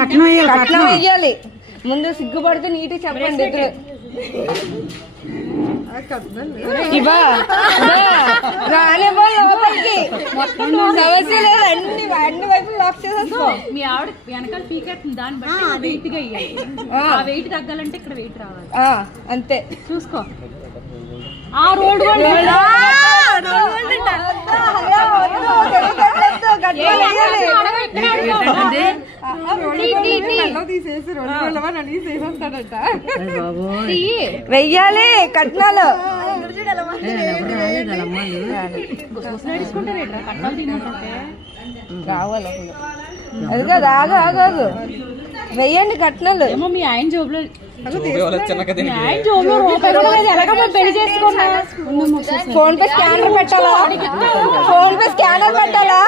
కట్నం వెయ్యాలి. ముందు సిగ్గుపడితే నీటి చెప్పండి. రానివ్వ లోపలికి సమస్య లేదు. అన్ని వైపులు లాక్ చేసేసుకో. మీ ఆవిడ వెనకాల పీకెట్టింది, దాన్ని బట్టి వెయిట్ గా ఇయ్యాలి. ఆ వెయిట్ తగ్గాలంటే ఇక్కడ వెయిట్ రావాలి. అంతే చూసుకో. ఆ రోడ్ వెయ్యాలి కట్నాలు. రావాలి అది కాదు. ఆగాగు వెయ్యండి కట్నాలు. ఏమో మీ ఆయన జోబులో పెళ్లి చేసుకున్నా. ఫోన్ పే స్కానర్ పెట్టాలా?